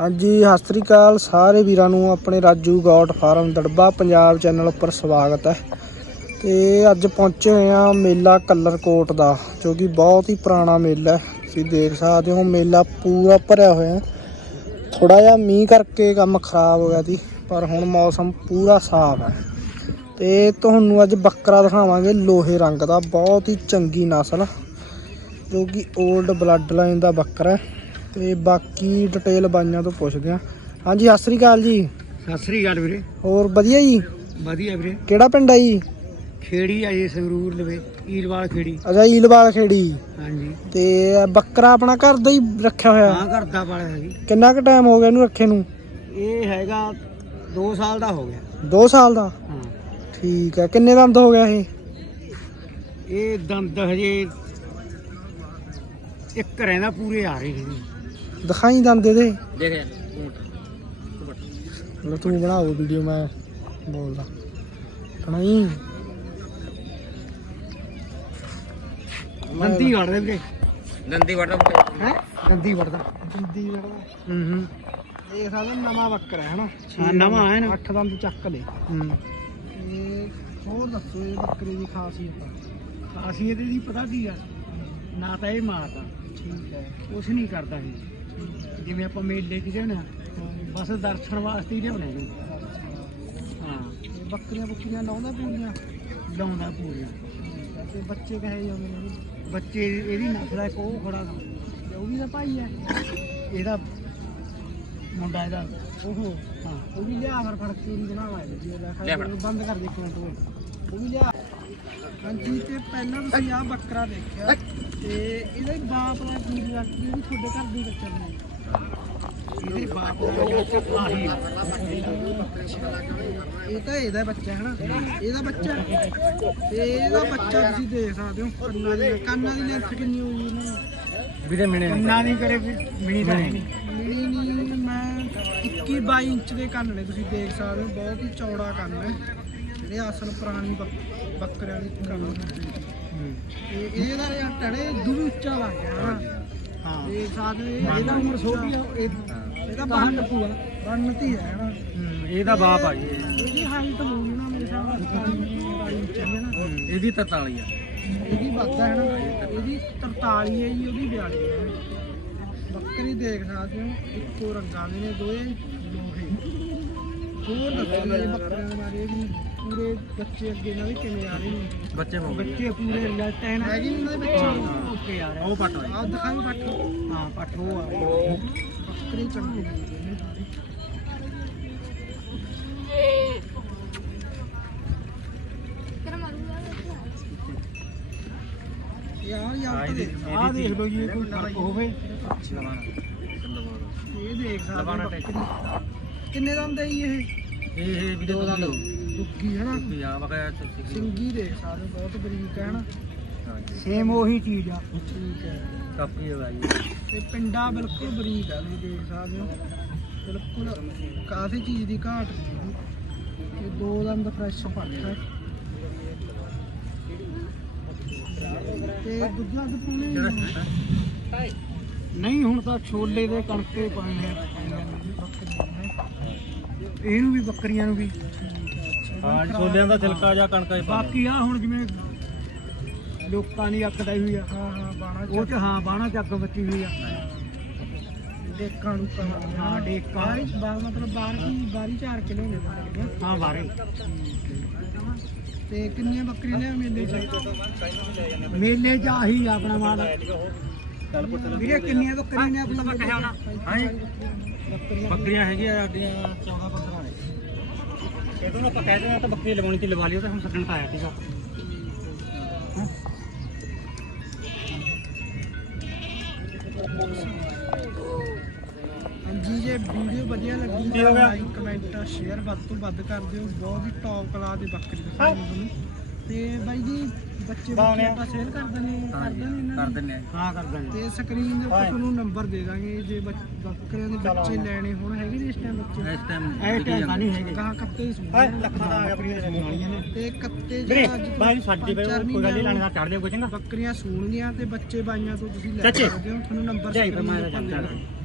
ਹਾਂਜੀ, ਸਤਿ ਸ੍ਰੀ ਅਕਾਲ ਸਾਰੇ ਵੀਰਾਂ ਨੂੰ, ਆਪਣੇ Raju goat farm Darba Punjab channel ਉੱਪਰ ਸਵਾਗਤ ਹੈ। ਤੇ ਅੱਜ ਪਹੁੰਚੇ ਹੋਏ ਆ ਮੇਲਾ ਕਲਰਕੋਟ ਦਾ, ਜੋ ਕਿ ਬਹੁਤ ਹੀ ਪੁਰਾਣਾ ਮੇਲਾ ਹੈ। ਤੁਸੀਂ ਦੇਖ ਸਕਦੇ ਹੋ, ਮੇਲਾ ਪੂਰਾ ਭਰਿਆ ਹੋਇਆ ਹੈ। ਥੋੜਾ ਜਿਹਾ ਮੀਂਹ ਕਰਕੇ ਕੰਮ ਖਰਾਬ ਹੋ ਗਿਆ ਸੀ, ਪਰ ਹੁਣ ਮੌਸਮ ਪੂਰਾ ਸਾਫ਼ ਹੈ। ਤੇ ਤੁਹਾਨੂੰ ਅੱਜ ਬੱਕਰਾ ਦਿਖਾਵਾਂਗੇ, ਲੋਹੇ ਰੰਗ ਦਾ, ਬਹੁਤ ਹੀ ਚੰਗੀ ਨਸਲ, ਜੋ ਕਿ 올ਡ ਬਲੱਡ ਲਾਈਨ ਦਾ ਬੱਕਰਾ ਹੈ। ਤੇ ਬਾਕੀ ਡਿਟੇਲ ਬਾਈਆਂ ਤੋਂ ਪੁੱਛਦੇ ਹਾਂ। ਹਾਂਜੀ ਸਤਿ ਸ੍ਰੀ ਅਕਾਲ ਜੀ। ਸਤਿ ਸ੍ਰੀ ਅਕਾਲ ਵੀਰੇ। ਹੋਰ ਵਧੀਆ ਜੀ? ਵਧੀਆ ਵੀਰੇ। ਕਿਹੜਾ ਪਿੰਡ ਹੈ ਜੀ? ਖੇੜੀ ਆਈ ਸੰਗਰੂਰ ਲਵੇ ਈਰਵਾਲ ਖੇੜੀ। ਅੱਛਾ ਈਲਵਾਲ ਖੇੜੀ। ਹਾਂਜੀ। ਤੇ ਬੱਕਰਾ ਆਪਣਾ ਘਰ ਦਾ ਹੀ ਰੱਖਿਆ ਹੋਇਆ? ਹਾਂ ਕਰਦਾ ਵਾਲਾ ਹੈ ਜੀ। ਕਿੰਨਾ ਕੁ ਟਾਈਮ ਹੋ ਗਿਆ ਇਹਨੂੰ ਰੱਖੇ ਨੂੰ? ਇਹ ਹੈਗਾ 2 ਸਾਲ ਦਾ ਹੋ ਗਿਆ। 2 ਸਾਲ ਦਾ? ਹਾਂ। ਠੀਕ ਹੈ ਕਿੰਨੇ ਦੰਦ ਹੋ ਗਿਆ ਇਹ? ਇਹ ਦੰਦ ਹਜੇ ਇੱਕ ਰਹਿੰਦਾ ਪੂਰੇ ਆ ਰਹੇ ਨੇ। ਦਿਖਾਈ ਦੰਦ ਇਹਦੇ। ਦੇਖ ਲੋ ਤੂੰ ਬਣਾਓ ਵੀਡੀਓ ਮੈਂ ਬੋਲਦਾ। ਨਹੀਂ ਦੰਦੀ ਵੜਦੇ ਵੀਰੇ। ਦੰਦੀ ਵੜਦਾ ਹੈ? ਦੰਦੀ ਵੜਦਾ। ਜਿੰਦੀ ਵੜਦਾ। ਹੂੰ ਹੂੰ। ਇਹ ਸਾਡਾ ਨਵਾਂ ਬੱਕਰਾ ਹੈ ਨਾ ਹਾਂ, ਨਵਾਂ ਹੈ ਨਾ। 8 ਦੰਦ ਚੱਕ ਲੈ ਹੂੰ। ਤੇ ਹੋਰ ਦੱਸੋ ਇਹ ਬੱਕਰੇ ਦੀ ਖਾਸੀਅਤ ਅਸੀਂ ਇਹਦੇ ਦੀ ਪਤਾ ਕੀ ਆ? ਨਾ ਤਾਂ ਇਹ ਮਾਰਦਾ। ਠੀਕ ਹੈ। ਕੁਛ ਨਹੀਂ ਕਰਦਾ ਇਹ। ਜਿਵੇਂ ਆਪਾਂ ਮੇਲੇ 'ਚ ਜਾਣਾ ਬਸ ਦਰਸ਼ਨ ਵਾਸਤੇ ਹੀ ਲਿਆਉਣੇ ਨੇ ਹਾਂ ਬੱਕਰੀਆਂ ਬੁੱਕਰੀਆਂ ਲਾਉਂਦਾ ਪੂਰੀਆਂ ਲਾਉਂਦਾ ਪੂਰੀਆਂ ਤੇ ਬੱਚੇ ਕਹੇ ਜਾਂਦੇ ਨੇ? ਬੱਚੇ ਇਹਦੀ ਨਸਲ ਹੈ ਕੋ ਖੜਾ। ਤੇ ਉਹ ਵੀ ਤਾਂ ਭਾਈ ਹੈ ਇਹਦਾ ਮੁੰਡਾ ਇਹਦਾ ਉਹ ਹਾਂ ਉਹ ਵੀ ਲਿਆ ਫਿਰ ਫੜ ਕੇ ਉਹਨੂੰ ਬਣਾਵਾ। ਬੰਦ ਕਰ ਦੇ ਇੱਕ ਮਿੰਟ ਉਹ ਉਹ ਵੀ ਲਿਆ ਹਾਂਜੀ ਤੇ ਪਹਿਲਾਂ ਤੁਸੀਂ ਆ ਬੱਕਰਾ ਦੇਖਿਆ ਤੇ ਇਹਦਾ ਹੀ ਬਾਪ ਦਾ ਕੀ ਲੱਗਦੀ ਉਹ ਵੀ ਤੁਹਾਡੇ ਘਰ ਦੀ ਬੱਚਾ ਨੇ ਇਹਦੇ ਬਾਪ ਦਾ ਆਹੀ ਆ। ਇਹ ਤਾਂ ਇਹਦਾ ਬੱਚਾ ਹੈ ਨਾ ਇਹਦਾ ਬੱਚਾ ਤੇ ਇਹਦਾ ਬੱਚਾ ਤੁਸੀਂ ਦੇਖ ਸਕਦੇ ਹੋ ਕੰਨਾਂ ਦੀ ਕੰਨਾਂ ਦੀ ਲੈਂਥ ਕਿੰਨੀ ਹੋਈ ਇਹਨਾਂ। ਦੀ ਵੀਰੇ ਮਿਣੇ ਕੰਨਾਂ ਨਹੀਂ ਕਰੇ ਮਿਣੀ ਤਾਂ ਨਹੀਂ ਨਹੀਂ ਮੈਂ 21 22 ਇੰਚ ਦੇ ਕੰਨ ਨੇ ਤੁਸੀਂ ਦੇਖ ਸਕਦੇ ਹੋ ਬਹੁਤ ਹੀ ਚੌੜਾ ਕੰਨ ਹੈ। ਜਿਹੜੇ ਅਸਲ ਪੁਰਾਣੀ ਬੱਕ- ਬੱਕਰਿਆਂ ਦੀ ਕੰਨ ਹੁੰਦੇ ਨੇ। ਤੇ ਇਹਦਾ ਯਾਰ ਟੜੇ ਦੂ ਵੀ ਉੱਚਾ ਲੱਗ ਗਿਆ। ਹਾਂ। ਤੇ ਸਾਡੇ ਇਹਦਾ ਉਮਰ ਛੋਟੀ ਆ ਇਹ- ਇਹਦਾ ਬੰਨ ਪੂਆ ਬੰਨਤੀ ਹੈ ਹੂੰ, ਇਹਦਾ ਬਾਪ ਆ ਜੀ ਇਹ। ਇਹਦੀ ਹਾਈਟ ਹੋਊਗੀ ਨਾ ਮੇਰੇ ਹਿਸਾਬ ਨਾਲ 45 ਇੰਚ ਹੈ ਨਾ। ਹੂੰ, ਇਹਦੀ 43 ਆ। ਇਹਦੀ ਵੱਧਦਾ ਹੈ ਨਾ। ਇਹਦੀ 43 ਹੈ ਜੀ ਉਹਦੀ 42 ਹੈ। ਬੱਕਰੀ ਦੇਖ ਸਕਦੇ ਹੋ ਇੱਕੋ ਰੰਗਾਂ ਦੇ ਨੇ ਦੋਏ ਹੋਰ ਦੱਸੋ ਇਹ ਬੱਕਰਿਆਂ ਦੇ ਬਾਰੇ ਵੀ ਪੂਰੇ ਬੱਚੇ ਅੱਗੇ ਇਹਨਾਂ ਦੇ ਕਿਵੇਂ ਆ ਰਹੇ ਨੇ? ਬੱਚੇ ਹੋ ਬੱਚੇ ਪੂਰੇ ਰਿਜ਼ਲਟ ਹੈ। ਨਾ ਹੈਗੇ ਨੀ ਇਹਨਾਂ ਦੇ ਬੱਚੇ ਓਕੇ ਯਾਰ ਉਹ ਪੱਟ ਆ ਆਹ ਦਿਖਾਈ ਬੱਟ ਹਾਂ ਪੱਟ ਉਹ ਆ ਰਹੇ। ਬੱਕਰੇ ਚੰਗੇ ਨੇ ਸਾਰੇ। ਯਾਰ ਯਾਰ ਤਾਂ ਦੇਖ। ਲਓ ਜੀ ਕੋਈ ਫ਼ਰਕ ਹੋਵੇ। ਇਹ ਦੇਖ ਸਕਦੇ ਹੋ ਬੱਕਰੀ। ਕਿੰਨੇ ਦੰਦ ਹੈ ਜੀ ਇਹ? ਇਹ ਵੀਰੇ ਦੋ ਦੰਦ। ਦੁੱਗੀ ਹੈ ਨਾ? ਆ ਬਕਾ ਸਿੰਗੀ ਸਕਦੇ ਹੋ, ਬਹੁਤ ਬਰੀਕ ਹੈ ਨਾ? ਸੇਮ ਉਹੀ ਚੀਜ਼ ਆ। ਠੀਕ ਹੈ। ਕਾਪੀ ਹੈ ਬਾਈ ਤੇ ਪਿੰਡਾ ਬਿਲਕੁਲ ਬਰੀਕ ਹੈ ਤੁਸੀਂ ਦੇਖ ਸਕਦੇ ਹੋ। ਬਿਲਕੁਲ ਕਾਫੀ ਚੀਜ਼ ਦੀ ਘਾਟ ਨਹੀਂ। ਤੇ ਦੋ ਦੰਦ ਫਰੈਸ਼ ਪੱਟ ਹੈ। ਤੇ ਦੁੱਧਾ ਦੁੱਧ ਨਹੀਂ ਹੁਣ ਤਾਂ ਛੋਲੇ ਦੇ ਕਣਕੇ ਪਾਣੇ ਆ ਇਹਨੂੰ ਵੀ ਬੱਕਰੀਆਂ ਨੂੰ ਵੀ। ਹਾਂ ਛੋਲਿਆਂ ਦਾ ਛਿਲਕਾ ਜਾਂ ਕਣਕਾਂ ਹੀ ਬਾਕੀ ਆ ਹੁਣ ਜਿਵੇਂ ਲੋਕਾਂ ਦੀ ਅੱਖ ਡਾਈ ਹੋਈ ਆ। ਹਾਂ ਹਾਂ ਬਾਣਾ ਉਹ ਚ ਹਾਂ ਬਾਣਾ ਚੱਕ ਬੱਚੀ ਹੋਈ ਆ। ਦੇਖਾਂ ਨੂੰ ਹਾਂ, ਡੇਕਾਂ। ਬਾਰ ਮਤਲਬ ਬਾਰ ਦੀ ਬਾਰੀ 4 ਕਿਲੋ ਨੇ ਬਾਰੇ ਹਾਂ ਬਾਰੇ ਤੇ ਕਿੰਨੀਆਂ ਬੱਕਰੀਆਂ ਨੇ ਮੇਲੇ 'ਚ? ਮੇਲੇ ਚ ਆਹੀ ਆਪਣਾ ਮਾਲ। ਵੀਰੇ ਕਿੰਨੀਆਂ ਬੱਕਰੀਆਂ ਨੇ ਆਪਣਾ? ਹਾਂ ਬੱਕਰੀਆਂ ਹੈਗੀਆਂ ਸਾਡੀਆਂ 14 15 ਨੇ। ਇਹ ਤੋਂ ਆਪਾਂ ਕਹਿ ਦੇਣਾ ਤਾਂ ਬੱਕਰੀ ਲਵਾਉਣੀ ਤੇ ਲਵਾ ਲਿਓ ਤਾਂ ਹੁਣ ਸੱਜਣ ਤਾਂ ਆਇਆ ਸੀਗਾ। ਹਾਂਜੀ ਜੇ ਵੀਡੀਓ ਵਧੀਆ ਲੱਗੀ ਗਿਆ? ਲਾਈਕ ਕਮੈਂਟ ਸ਼ੇਅਰ ਵੱਧ ਤੋਂ ਵੱਧ ਕਰ ਦਿਓ। ਬਹੁਤ ਹੀ ਟੌਪ ਕਲਾਸ ਦੀ ਬੱਕਰੀ ਦਿਖਾਈ ਤੁਹਾਨੂੰ। ਤੇ ਬਾਈ ਜੀ ਬੱਚੇ ਬੱਚੇ ਆਪਾਂ ਸੇਲ ਕਰ ਦਿੰਦੇ ਕਰ ਦਿੰਦੇ ਇਹਨਾਂ ਦੀ ਦਿੰਨੇ ਹਾਂ। ਕਰ ਦਾਂਗੇ ਤੇ ਸਕਰੀਨ ਦੇ ਉੱਤੇ ਤੁਹਾਨੂੰ ਨੰਬਰ ਦੇ ਦਾਂਗੇ ਜੇ ਬੱਚ- ਬੱਕਰਿਆਂ ਦੇ ਬੱਚੇ ਲੈਣੇ ਹੋਣ ਹੈਗੇ ਨੇ ਇਸ ਟਾਈਮ ਬੱਚੇ? ਇਸ ਟਾਈਮ ਇਹ ਟਾਈਮ ਤਾਂ ਨਹੀਂ ਹੈਗੇ। ਗਾਂ ਕੱਤੇ ਹੀ ਸੁਣਦੇ ਲੱਖਾਂ ਦਾ ਆਪਣੀਆਂ ਵਾਲੀਆਂ ਨੇ ਤੇ ਕੱਤੇ ਜਿਹੜਾ ਬਾਈ ਸਾਡੀ ਚਾਰ ਕੋਈ ਗੱਲ ਨਹੀਂ ਲੈਣੇ ਦਾ ਚੜ ਲਿਓ ਕੋਈ ਚੰਗਾ ਬੱਕਰੀਆਂ ਸੂਣਗੀਆਂ ਤੇ ਬੱਚੇ ਬਾਈਆਂ ਤੋਂ ਤੁਸੀਂ ਲੈ ਸਕਦੇ ਹੋ ਤੁਹਾਨੂੰ ਨੰਬਰ ਦੇ ਉੱਪਰ ਦਾਂਗੇ।